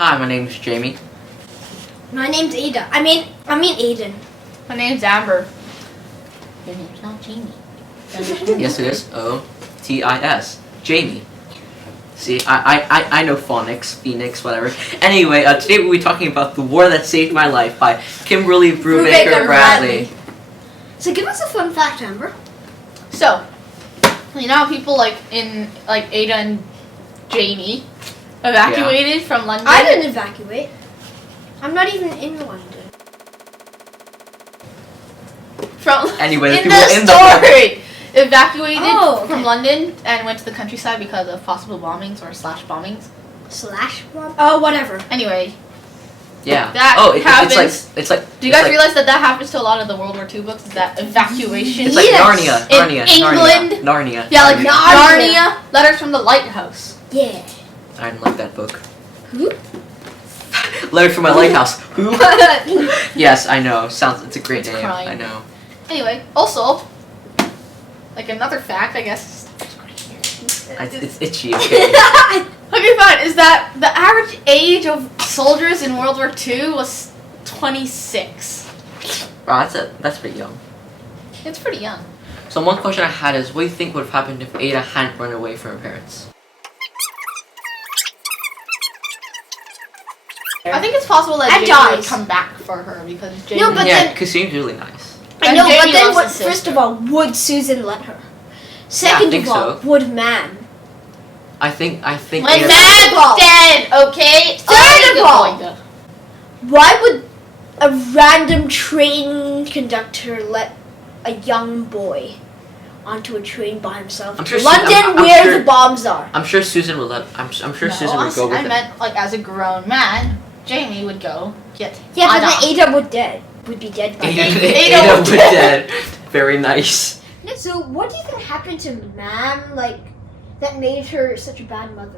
Hi, my name is Jamie. My name's Ada. I mean Aiden. My name's Amber. Your name's not Jamie. Yes, it is. O-T-I-S. Jamie. See, I know phonics, phoenix, whatever. Anyway, today we'll be talking about The War That Saved My Life by Kimberly Brubaker Bradley. So give us a fun fact, Amber. So, you know how people like Ada and Jamie evacuated from London? I didn't evacuate. I'm not even in London. Anyway, in people the in story evacuated from okay. Londlike and went to the countryside because of possible bombings or slash bombings. Slash bomb? Oh, whatever. Anyway. Yeah. That happens. It's like. Do you guys realize that happens to a lot of the World War II books? Is that evacuation? It's like Yes. Narnia. In England. Narnia. Yeah, like Narnia. Narnia. Letters from the Lighthouse. Yeah. I didn't like that book. Who? Letter from My Lighthouse. Who? Yes, I know. It's a great name. Crying. I know. Anyway, also, like another fact, I guess. It's itchy. Okay. Okay, fine. Is that the average age of soldiers in World War II was 26? Wow, that's pretty young. It's pretty young. So one question I had is, what do you think would have happened if Ada hadn't run away from her parents? I think it's possible that And Jamie would dies. come back for her because Jamie. No, but Yeah, then- because she's really nice. I know, Jamie but then loves his first sister. of all, would Susan let her? Second think of all, so. would Ma'am? I think. My Ada- man's dead, okay? Third of all, Oinga. why would a random train conductor let a young boy onto a train by himself I'm to sure Su- London, I'm where sure- the bombs are? I'm sure Susan would let. I'm sure Susan would go with I it. meant like as a grown man, Jamie would go get Yeah, but Ada. then Ada would be dead by then. Ada would be dead. Very nice. So what do you think happened to Ma'am, like, that made her such a bad mother?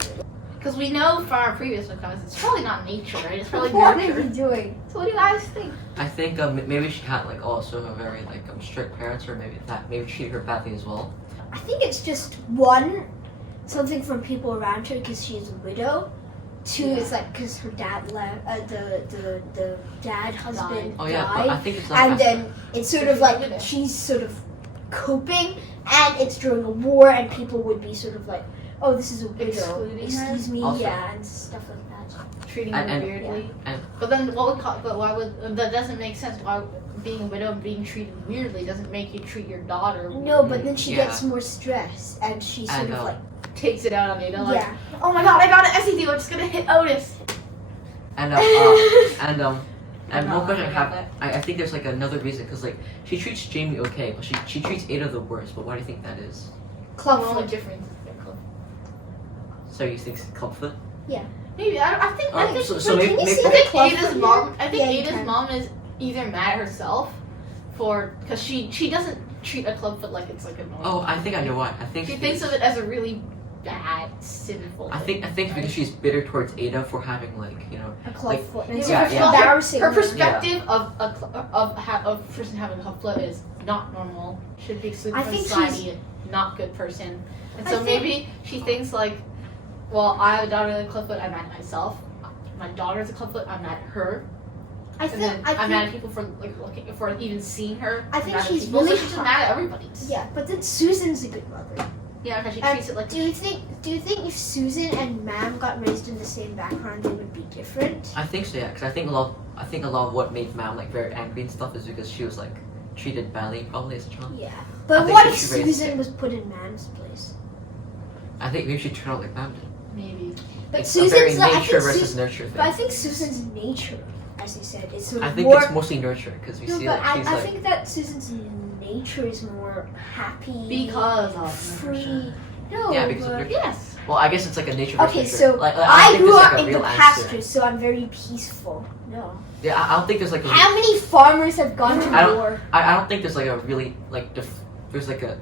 Because we know from our previous accounts, it's probably not nature, right? It's probably What are nurture. you doing? So what do you guys think? I think maybe she had like also a very like strict parents, or maybe treated her badly as well. I think it's just something from people around her because she's a widow. Two, it's like because her dad left, the dad husband Oh yeah, died, but I think it's not. and then it's sort of like she's sort of coping, and it's during a war, and people would be sort of like, oh, this is a widow, Excluding her? excuse me, Also- yeah, and stuff like that. Treating her And- weirdly. and- But then why would that doesn't make sense? Why being a widow and being treated weirdly doesn't make you treat your daughter weirdly? No, but then she Yeah. gets more stress, and she sort And, of like, Takes it out on Ada. Like, yeah. oh my god, I got an SAT. I'm just gonna hit Otis. And one question I have, I think there's like another reason, because like she treats Jamie okay, but she treats Ada the worst. But why do you think that is? The only difference is their club. So you think Clubfoot? Maybe I think Oh, so Wait, maybe, can you see I the think club Ada's from mom. here? I think Yeah, you Ada's can. mom is either mad at herself because she doesn't treat a clubfoot like it's like a normal. Oh, I think I know why. I think She thinks of it as a really bad, sinful. I think because she's bitter towards Ada for having like A club Like, foot. Yeah, It's yeah, sort of yeah. embarrassing. Her perspective of a person having a clubfoot is not normal. Should be excluded I from think society. And not good person. And I so think- maybe she thinks like, well, I have a daughter with a clubfoot. I'm mad at myself. My daughter's a clubfoot. I'm mad at her. I And then I'm mad think, at people for like looking for even seeing her. I I'm think mad at she's people, so really she's just hot. mad at everybody. yeah, but then Susan's a good mother. Yeah, because she And treats it like. Do you think if Susan and Ma'am got raised in the same background, they would be different? I think so, yeah, because I think a lot of what made Ma'am like very angry and stuff is because she was like treated badly probably as a child. Yeah. I But think what she if should raise- Susan was put in Ma'am's place? I think maybe she turned out like Ma'am did. Maybe. But It's a very Susan's like, I nature think versus nurture thing. but I think Susan's nature, as you said, is sort of I think more. it's mostly nurture because we No, see but that she's I like. think that Susan's nature is more happy, Because of free. No, Yeah, because of but- nurture. Yes. Well, I guess it's like a nature versus Okay, nurture. so like, I think grew there's, up like, a in the real answer. pastures, so I'm very peaceful. No. Yeah, I don't think there's like a. How many farmers have gone to I don't- war? I don't think there's like a really like there's like a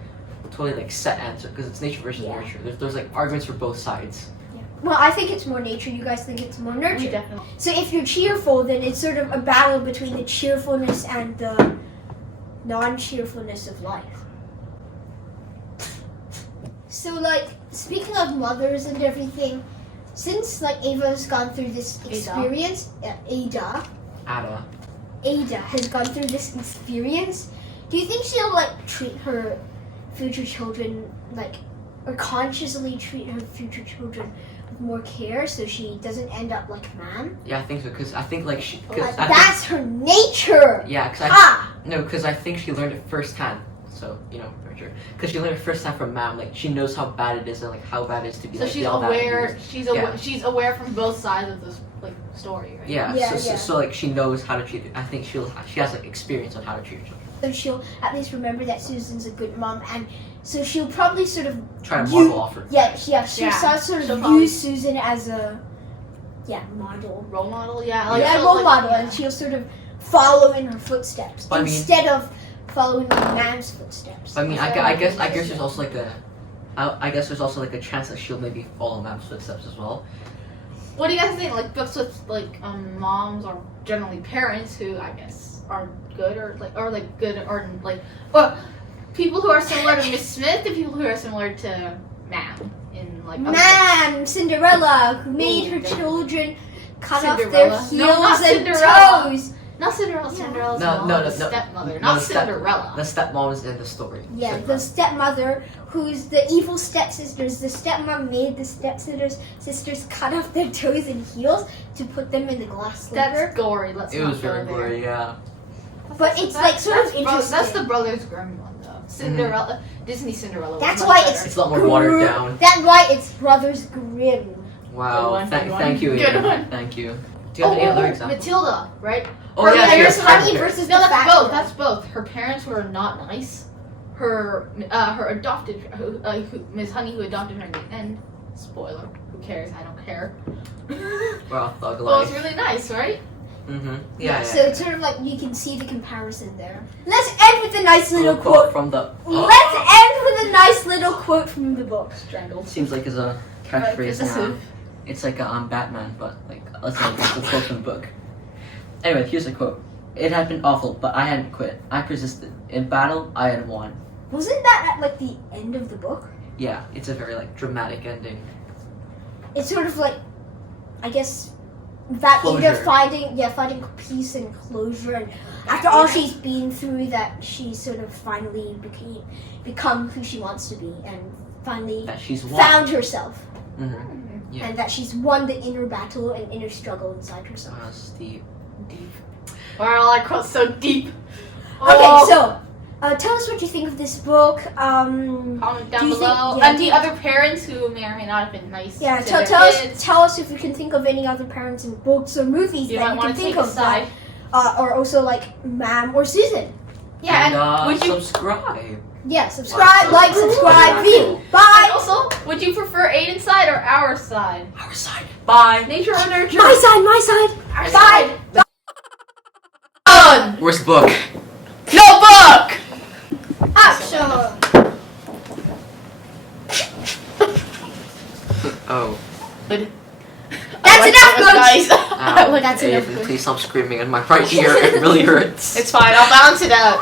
totally like set answer because it's nature versus Yeah. nurture. There's like arguments for both sides. Well, I think it's more nature. You guys think it's more We nurture. definitely. So if you're cheerful, then it's sort of a battle between the cheerfulness and the non-cheerfulness of life. So, like, speaking of mothers and everything, since like Ava's gone through this experience, Ada has gone through this experience, do you think she'll like treat her future children like, or consciously treat her future children with more care so she doesn't end up like Ma'am? Yeah, I think so, because I think like that's her nature! Yeah, because I think she learned it firsthand. So, you know, for sure. Because she learned it first time from Ma'am. Like, she knows how bad it is and like how bad it is to be so like she's yelled aware. at. She's aware from both sides of this like story, right? Yeah. So like she knows how to treat it. I think she has like experience on how to treat her children. So she'll at least remember that Susan's a good mom, and so she'll probably sort of try to model off her. She'll sort of use Susan as a model. Role model, role model, and she'll sort of follow in her footsteps instead of following in Ma'am's footsteps. I mean, I guess there's also like a chance that she'll maybe follow Ma'am's footsteps as well. What do you guys think? Like books with like moms or generally parents who I guess are good or people who are similar to Miss Smith and people who are similar to Ma'am in like Ma'am, Cinderella, who made her children cut off their heels and toes. Not Cinderella. Cinderella's the stepmother, not Cinderella. The stepmom is in the story. Yeah, the stepmother, who's the evil stepsisters. The stepmom made the stepsisters cut off their toes and heels to put them in the glass slipper. That's gory. It was very gory, yeah. But it's like sort of interesting. That's the Brothers Grimm one, though. Cinderella, Disney Cinderella. That's why it's a lot more watered down. That's why it's Brothers Grimm. Wow, thank you, Aiden. Thank you. Do you have any other examples? Matilda, right? Oh yeah, Miss Honey versus the Fat Girl. That's both. Her parents were not nice. Her adopted Miss Honey, who adopted her in the end. Spoiler. Who cares? I don't care. Well, thug life. Well, it's really nice, right? Yeah. So it's sort of like you can see the comparison there. Let's end with a nice little quote from the. Let's end with a nice little quote from the book. Strangled. Seems like it's a catchphrase now. It's like I'm Batman, but like let's end with the quote from the book. Anyway, here's a quote. It had been awful, but I hadn't quit. I persisted. In battle, I had won. Wasn't that at like the end of the book? Yeah, it's a very like dramatic ending. It's sort of like, I guess, that Ada finding peace and closure, and after all she's been through, that she sort of finally become who she wants to be, and finally that she's found herself. Yeah. And that she's won the inner battle and inner struggle inside herself. Deep. Wow, that quote's so deep. Okay, so tell us what you think of this book. Comment down below. And the other parents who may or may not have been nice. Yeah, to their kids. Tell us if you can think of any other parents in books or movies that you can think of that, or also like Ma'am or Susan. Yeah, and would you subscribe? Yeah, subscribe, like, subscribe, view. Bye. And also, would you prefer Aiden's side or our side? Our side. Bye. Nature or nurture? My side. Our side. Done. Where's the book? No book. Action. Oh. That's enough, guys. That's enough. Please stop screaming in my right ear. It really hurts. It's fine. I'll balance it out.